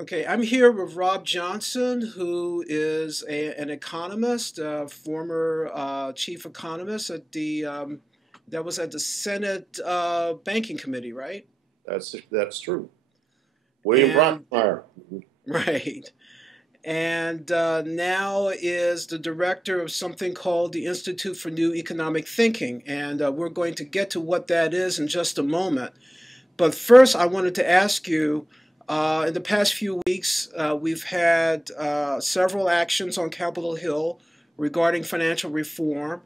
Okay, I'm here with Rob Johnson, who is an economist, former chief economist at that was at the Senate Banking Committee, right? That's true. William And Brockmeyer. right, and now is the director of something called the Institute for New Economic Thinking, and we're going to get to what that is in just a moment. But first, I wanted to ask you, in the past few weeks, we've had several actions on Capitol Hill regarding financial reform,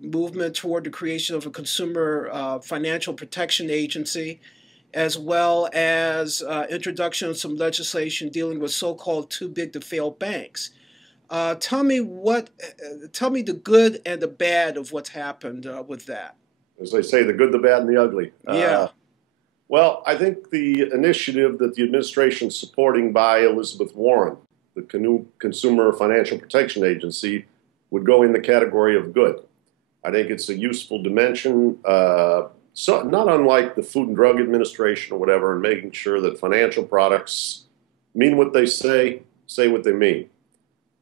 movement toward the creation of a consumer financial protection agency, as well as introduction of some legislation dealing with so-called too big to fail banks. Tell me the good and the bad of what's happened with that. As they say, the good, the bad, and the ugly. Yeah. Well, I think the initiative that the administration is supporting by Elizabeth Warren, the Consumer Financial Protection Agency, would go in the category of good. I think it's a useful dimension, so not unlike the Food and Drug Administration or whatever, in making sure that financial products mean what they say what they mean.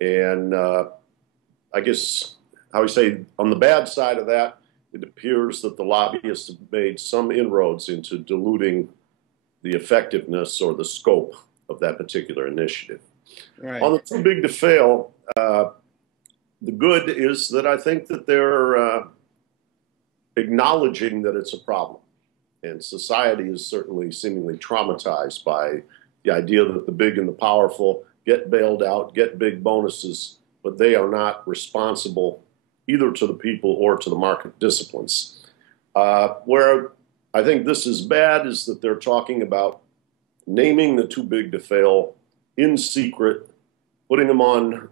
And I guess, how we say, on the bad side of that, it appears that the lobbyists have made some inroads into diluting the effectiveness or the scope of that particular initiative. Right. On the too big to fail, the good is that I think that they're acknowledging that it's a problem. And society is certainly seemingly traumatized by the idea that the big and the powerful get bailed out, get big bonuses, but they are not responsible either to the people or to the market disciplines. Where I think this is bad is that they're talking about naming the too big to fail in secret, putting them on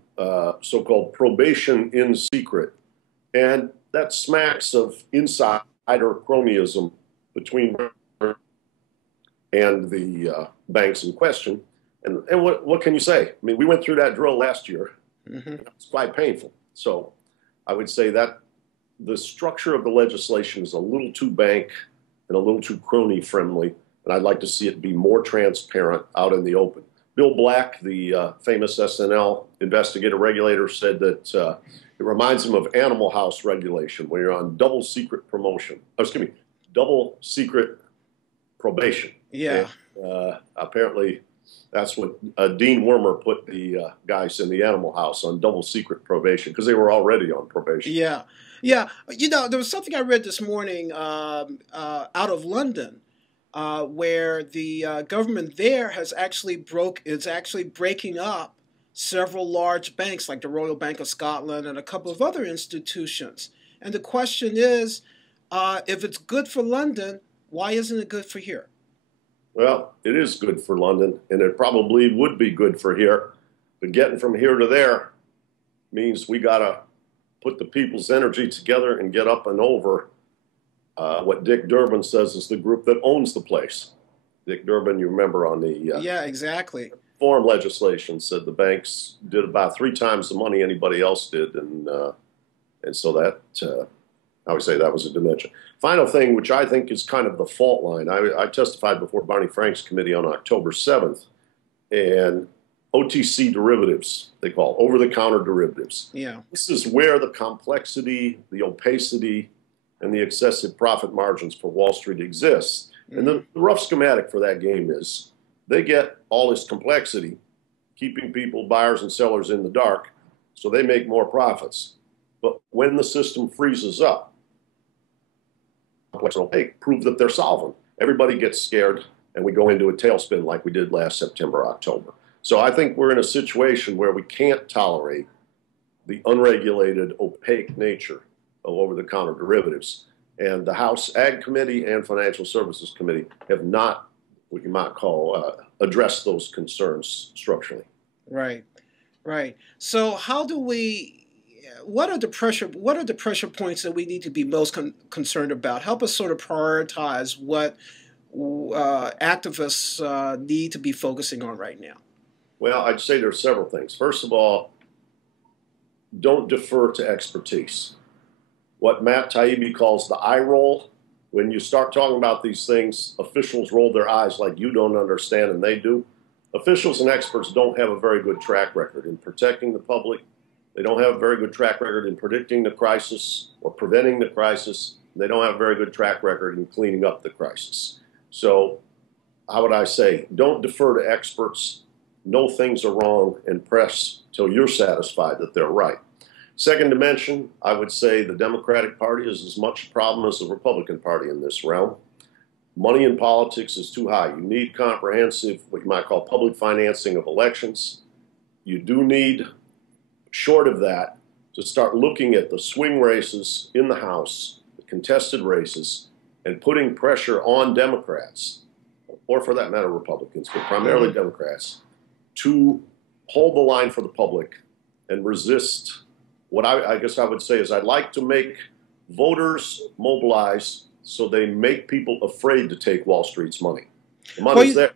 so-called probation in secret. And that smacks of insider cronyism between and the banks in question. And what can you say? I mean, we went through that drill last year. Mm-hmm. It's quite painful. So I would say that the structure of the legislation is a little too bank and a little too crony friendly, and I'd like to see it be more transparent out in the open. Bill Black, the famous SNL investigative regulator, said that it reminds him of Animal House regulation, where you're on double secret promotion. Oh, excuse me, double secret probation. Yeah. And, apparently, that's what Dean Wormer put the guys in the Animal House on double secret probation because they were already on probation. Yeah. Yeah. You know, there was something I read this morning out of London where the government there is actually breaking up several large banks like the Royal Bank of Scotland and a couple of other institutions. And the question is, if it's good for London, why isn't it good for here? Well, it is good for London, and it probably would be good for here. But getting from here to there means we got to put the people's energy together and get up and over what Dick Durbin says is the group that owns the place. Dick Durbin, you remember on the yeah, exactly. reform legislation, said the banks did about 3 times the money anybody else did, and so that I would say that was a dimension. Final thing, which I think is kind of the fault line. I testified before Barney Frank's committee on October 7th, and OTC derivatives, they call over-the-counter derivatives. Yeah. This is where the complexity, the opacity, and the excessive profit margins for Wall Street exists. Mm-hmm. And the rough schematic for that game is they get all this complexity, keeping people, buyers and sellers in the dark, so they make more profits. But when the system freezes up, complex and opaque, prove that they're solvent. Everybody gets scared, and we go into a tailspin like we did last September, October. So I think we're in a situation where we can't tolerate the unregulated, opaque nature of over-the-counter derivatives. And the House Ag Committee and Financial Services Committee have not, what you might call, addressed those concerns structurally. Right, right. So how do we? What are the pressure points that we need to be most concerned about? Help us sort of prioritize what activists need to be focusing on right now. Well, I'd say there's several things. First of all, don't defer to expertise. What Matt Taibbi calls the eye roll. When you start talking about these things, officials roll their eyes like you don't understand and they do. Officials and experts don't have a very good track record in protecting the public. They don't have a very good track record in predicting the crisis or preventing the crisis. They don't have a very good track record in cleaning up the crisis. So how would I say, don't defer to experts, know things are wrong, and press till you're satisfied that they're right. Second dimension, I would say the Democratic Party is as much a problem as the Republican Party in this realm. Money in politics is too high. You need comprehensive, what you might call public financing of elections. You do need, short of that, to start looking at the swing races in the House, the contested races, and putting pressure on Democrats, or for that matter Republicans, but primarily Democrats, to hold the line for the public and resist what I guess I would say is I'd like to make voters mobilize so they make people afraid to take Wall Street's money. The money's there,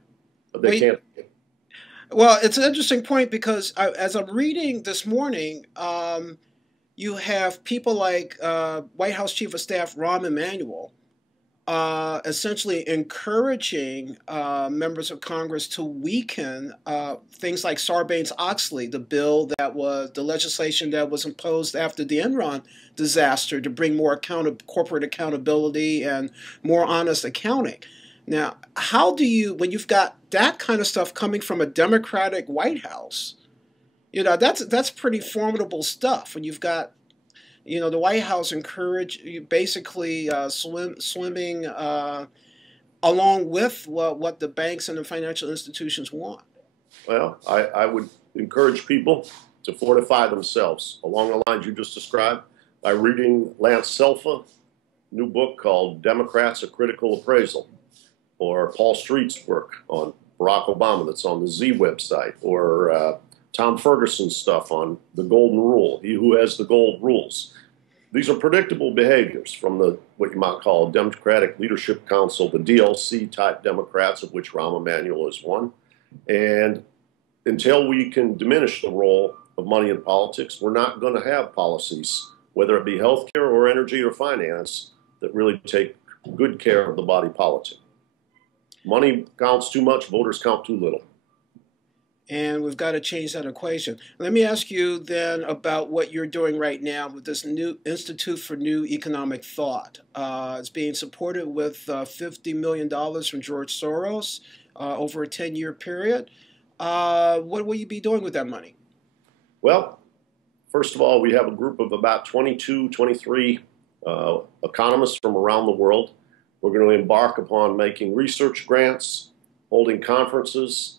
but they can't. Well, it's an interesting point because as I'm reading this morning, you have people like White House Chief of Staff Rahm Emanuel essentially encouraging members of Congress to weaken things like Sarbanes-Oxley, the legislation that was imposed after the Enron disaster to bring more corporate accountability and more honest accounting. Now, how do you, when you've got that kind of stuff coming from a Democratic White House, that's pretty formidable stuff. When you've got the White House basically swimming along with what the banks and the financial institutions want. Well, I would encourage people to fortify themselves along the lines you just described by reading Lance Selfa, new book called Democrats: A Critical Appraisal, or Paul Street's work on Barack Obama that's on the Z website, or Tom Ferguson's stuff on the Golden Rule, he who has the gold rules. These are predictable behaviors from what you might call Democratic Leadership Council, the DLC-type Democrats, of which Rahm Emanuel is one. And until we can diminish the role of money in politics, we're not going to have policies, whether it be healthcare or energy or finance, that really take good care of the body politic. Money counts too much, voters count too little. And we've got to change that equation. Let me ask you then about what you're doing right now with this new Institute for New Economic Thought. It's being supported with $50 million from George Soros over a 10-year period. What will you be doing with that money? Well, first of all, we have a group of about 22, 23 economists from around the world. We're going to embark upon making research grants, holding conferences,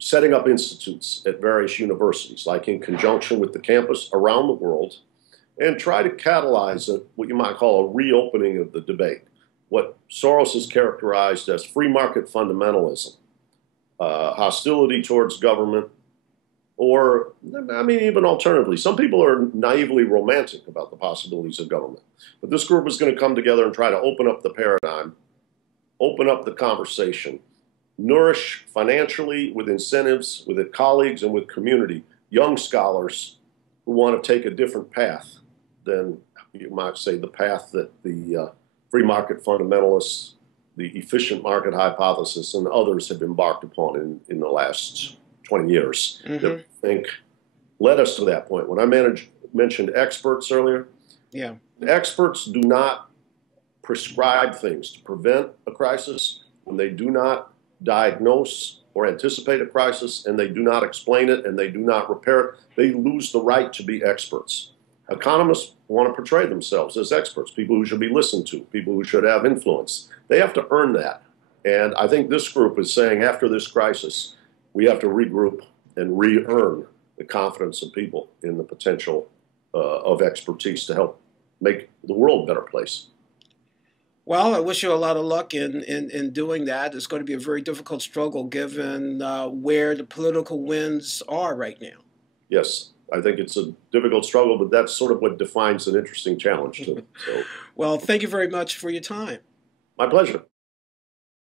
setting up institutes at various universities, like in conjunction with the campus around the world, and try to catalyze what you might call a reopening of the debate. What Soros has characterized as free market fundamentalism, hostility towards government, or, I mean, even alternatively, some people are naively romantic about the possibilities of government. But this group is going to come together and try to open up the paradigm, open up the conversation, nourish financially, with incentives, with colleagues, and with community, young scholars who want to take a different path than, you might say, the path that the free market fundamentalists, the efficient market hypothesis, and others have embarked upon in the last 20 years that I think led us to that point. When I mentioned experts earlier, experts do not prescribe things to prevent a crisis, and they do not diagnose or anticipate a crisis, and they do not explain it, and they do not repair it. They lose the right to be experts. Economists want to portray themselves as experts, people who should be listened to, people who should have influence. They have to earn that. And I think this group is saying after this crisis, we have to regroup and re-earn the confidence of people in the potential of expertise to help make the world a better place. Well, I wish you a lot of luck in doing that. It's going to be a very difficult struggle given where the political winds are right now. Yes, I think it's a difficult struggle, but that's sort of what defines an interesting challenge too. So, well, thank you very much for your time. My pleasure.